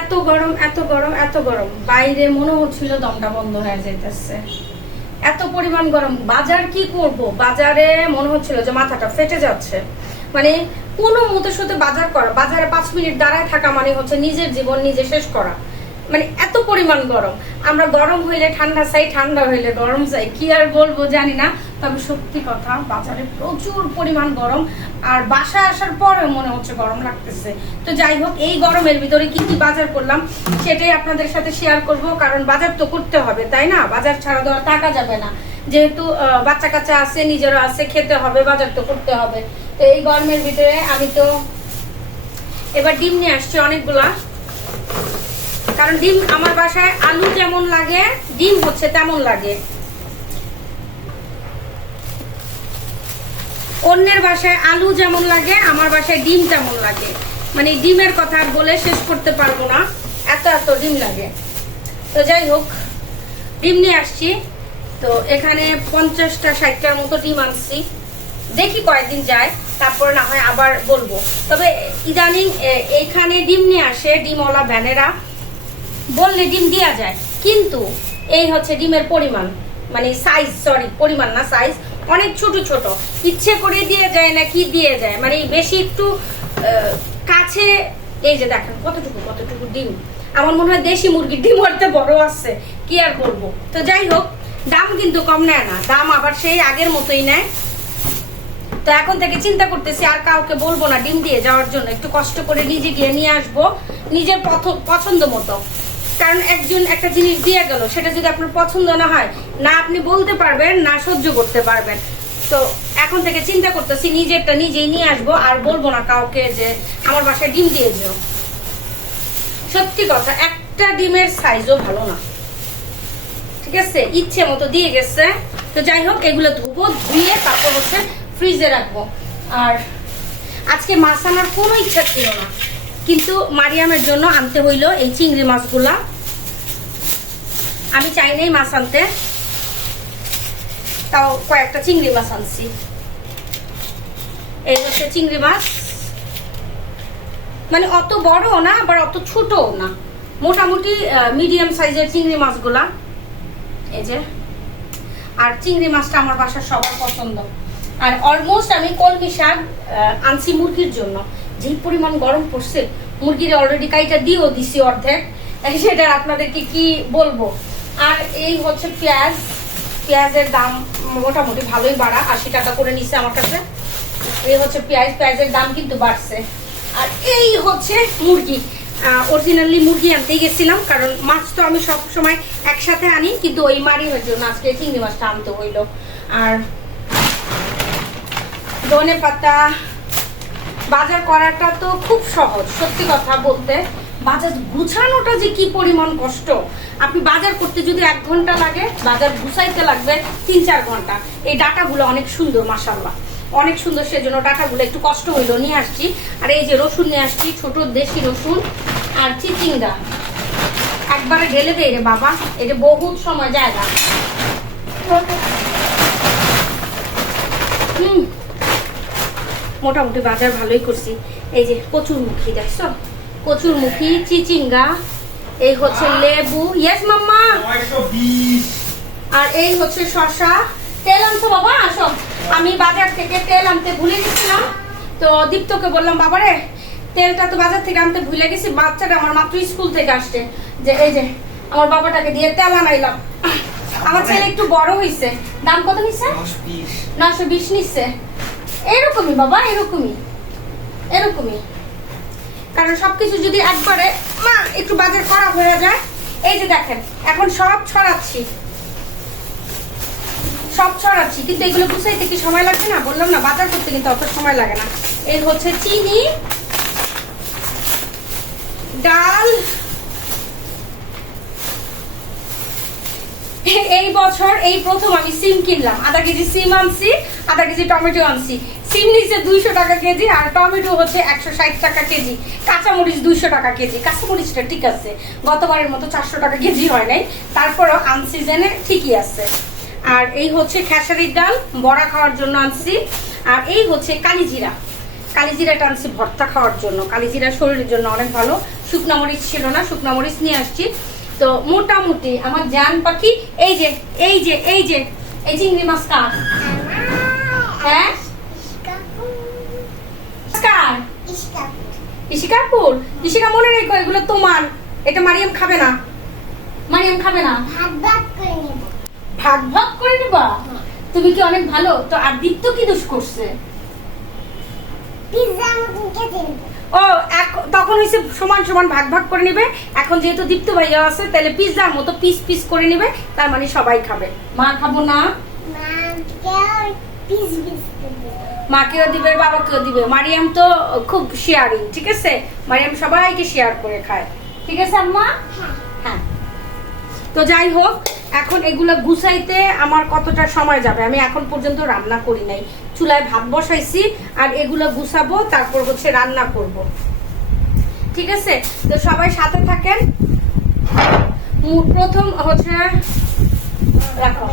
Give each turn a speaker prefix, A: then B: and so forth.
A: এত গরম এত গরম এত গরম। বাইরে মনে হচ্ছিল দমটা বন্ধ হয়ে যাইতেছে। এত পরিমাণ গরম। বাজার কি করব? বাজারে মনে হচ্ছিল যে মাথাটা ফেটে যাচ্ছে। মানে কোনো মতো সাথে বাজার করা, বাজারে পাঁচ মিনিট দাঁড়ায় থাকা মানে হচ্ছে নিজের জীবন নিজে শেষ করা। মানে এত পরিমাণ গরম। আমরা গরম হইলে ঠান্ডা চাই, ঠান্ডা হইলে গরম চাই। কি আর বলব জানি না, তবে সত্যি কথা বাজারে প্রচুর পরিমাণ গরম, আর বাসা আসার পরে মনে হচ্ছে গরম লাগতেছে। তো যাই হোক, এই গরমের ভিতরে কি কি বাজার করলাম, সেটাই আপনাদের সাথে শেয়ার করব, কারণ বাজার তো করতে হবে, তাই না? বাজার ছাড়া দেওয়া টাকা যাবে না। যেহেতু বাচ্চা কাচ্চা আছে, নিজেরা আছে, খেতে হবে, বাজার তো করতে হবে। তো এই গরমের ভিতরে আমি তো, এবার ডিম নিয়ে আসছি অনেকগুলা। কারণ ডিম আমার বাসায় আলু যেমন লাগে, ডিম হচ্ছে তেমন লাগে। অন্যের বাসায় আলু যেমন লাগে, আমার বাসায় ডিম তেমন লাগে। মানে ডিমের কথা আর বলে শেষ করতে পারব না। এত এত ডিম লাগে। তো যাই হোক, ডিম নিয়ে আসছি। তো এখানে পঞ্চাশটা, ষাটটার মতো ডিম আনছি। দেখি কয়েকদিন যায়, তারপর না হয় আবার বলব। তবে ইদানিং এইখানে ডিম নিয়ে আসে, ডিমওয়ালা ভ্যানেরা। বললে ডিম দেওয়া যায়। কিন্তু এই হচ্ছে ডিমের পরিমাণ। মানে সাইজ সরি পরিমাণ না সাইজ অনেক ছোট ছোট। ইচ্ছে করে দিয়ে যায় না কি দিয়ে যায়। মানে বেশি একটু কাছে, এই যে দেখেন, কতটুকু কতটুকু ডিম। আমার মনে হয় দেশি মুরগির ডিম হতে বড় আছে। কি আর বলব তো যাই হোক, দাম কিন্তু কম নেয় না। দাম আবার সেই আগের মতোই নেয়। তো এখন থেকে চিন্তা করতেছি, আর কাউকে বলব না ডিম দিয়ে যাওয়ার জন্য। একটু কষ্ট করে নিজে গিয়ে নিয়ে আসব। নিজের পছন্দ মতো। কারণ একজন একটা জিনিস দিয়ে গেল, সেটা যদি আপনার পছন্দ না হয়, না আপনি বলতে পারবেন, না সহ্য করতে পারবেন। তো এখন থেকে চিন্তা করতেছি, নিজেরটা নিজেই নিয়ে আসব, আর বলব না কাউকে যে আমার বাসায় ডিম দিয়ে যেও সত্যি কথা, একটা ডিমের সাইজও ভালো না। ঠিক আছে? ইচ্ছে মতো দিয়ে গেছে। তো যাই হোক, এগুলো ধুবো, ধুয়ে তারপর হচ্ছে ফ্রিজে রাখব। আর আজকে মাছ আনার কোনো ইচ্ছা ছিল না। কিন্তু মারিয়ামের জন্য আনতে হইল এই চিংড়ি মাছগুলা। আমি চাই নাই মাছ আনতে। তাও কয়েকটা চিংড়ি মাছ আনছি। এই হচ্ছে চিংড়ি মাছ। মানে অত বড় না, আবার অত ছোটও না। মোটামুটি মিডিয়াম সাইজের চিংড়ি মাছগুলা। এই যে। আর চিংড়ি মাছটা আমার বাসার সবার পছন্দ। আর অলমোস্ট আমি কলমি শাক আনছি মুরগির জন্য। যেই পরিমাণ গরম পড়ছে, মুরগির অলরেডি কাইটা দিয়েও দিছি অর্ধেক। সেটা আপনাদেরকে কি বলব? আর এই হচ্ছে পেঁয়াজ। পেঁয়াজের দাম মোটামুটি ভালোই বাড়া, আশি টাকা করে নিচ্ছে আমার কাছে। এই হচ্ছে পেঁয়াজ, পেঁয়াজের দাম কিন্তু বাড়ছে। আর এই হচ্ছে মুরগি। অরিজিনালি মুরগি আনতে গেছিলাম, কারণ মাছ তো আমি সব সময় একসাথে আনি, কিন্তু ওই মারিনের জন্য আজকে চিংড়ি মাছটা আনতে হইল। আর ধনে পাতা বাজার করাটা তো খুব সহজ, সত্যি কথা বলতে। বাজার গুছানোটা যে কি পরিমাণ কষ্ট। আপনি বাজার করতে যদি এক ঘণ্টা লাগে, বাজার গুছাইতে লাগবে তিন চার ঘণ্টা। এই ডাটাগুলো অনেক সুন্দর মাসাল্লাহ অনেক সুন্দর, সেজন্য ডাটাগুলো একটু কষ্ট হইল, নিয়ে আসছি। আর এই যে রসুন নিয়ে আসছি, ছোট দেশি রসুন আর চিচিঙ্গা একবারে ঢেলে দেয় রে বাবা, এটা বহুত সময় জায়গা মোটামুটি বাজার ভালোই করছি। এই যে কচুর মুখী দেখছ? কচুর মুখী চিচিঙ্গা এই হচ্ছে লেবু। ইয়েস মাম্মা। আর এই হচ্ছে শশা তেল আনছো বাবা আসো। আমি বাজার থেকে তেল আনতে ভুলে গেছিলাম। তো দীপ্তকে বললাম বাবারে তেলটা তো বাজার থেকে আনতে ভুলে গেছি। বাচ্চাটা আমার মাত্র স্কুল থেকে আসছে। যে এই যে আমার বাবাটাকে দিয়ে তেল আনাইলাম। আমার ছেলে একটু বড় হইছে। দাম কত নিচ্ছে নশো বিশ নিচ্ছে। এরকমই বাবা, এরকমই। এরকমই। কারণ সবকিছু যদি একবারে, মা, একটু বাজার করা হয়ে যায়, এই যে দেখেন, এখন সব ছড়াচ্ছি। সব ছড়াচ্ছি, কিন্তু এগুলো গুছাইতে কি সময় লাগবে না? বললাম না, বাজার করতে কিন্তু অত সময় লাগে না। এই হচ্ছে চিনি, ডাল এই বছর এই প্রথম আমি সিম কিনলাম। আধা কেজি সিম আনছি, আধা কেজি টমেটো আনছি। সিম নিচে দুইশো টাকা কেজি আর টমেটো হচ্ছে একশো ষাট টাকা কেজি। কাঁচামরিচ দুইশো টাকা কেজি। কাঁচামরিচটা ঠিক আছে। গতবারের মতো চারশো টাকা কেজি হয় নাই। তারপরও আনসিজনে ঠিকই আছে। আর এই হচ্ছে খেসারির ডাল, বড়া খাওয়ার জন্য আনছি। আর এই হচ্ছে কালিজিরা। কালিজিরা টানছি ভর্তা খাওয়ার জন্য। কালিজিরা শরীরের জন্য অনেক ভালো। শুকনা মরিচ ছিল না, শুকনা মরিচ নিয়ে আসছি। তো মোটামুটি আমার জান পাখি, এই যে এই যে এই যে, এই চিংড়ি মাছ কার? হ্যাঁ? ইশিকাপুর। ইশিকা মনে রেখো, এগুলো তোমার। এটা মারিয়াম খাবে না। মারিয়াম খাবে না? ভাগ ভাগ করে নিবা? তুমি কি অনেক ভালো? তো দীপ্ত কি দোষ করছে? ও তখন হইছে সমান সমান ভাগ ভাগ করে নিবে। এখন যেহেতু দীপ্ত ভাইয়া আছে, তাহলে মতো পিস পিস করে নিবে, তার মানে সবাই খাবে। মা খাব না? মাকেও দিবে, বাবাকেও দিবে। মারিয়াম তো খুব শেয়ারিং ঠিক আছে? মারিয়াম সবাইকে শেয়ার করে খায়। ঠিক আছে, আম্মা? হ্যাঁ। তো যাই হোক, এখন এগুলো গুছাইতে আমার কতটা সময় যাবে? আমি এখন পর্যন্ত রান্না করি নাই। চুলায় ভাত বসাইছি আর এগুলো গুছাবো, তারপর হচ্ছে রান্না করব। ঠিক আছে? তো সবাই সাথে থাকেন। প্রথম হচ্ছে, রাখো।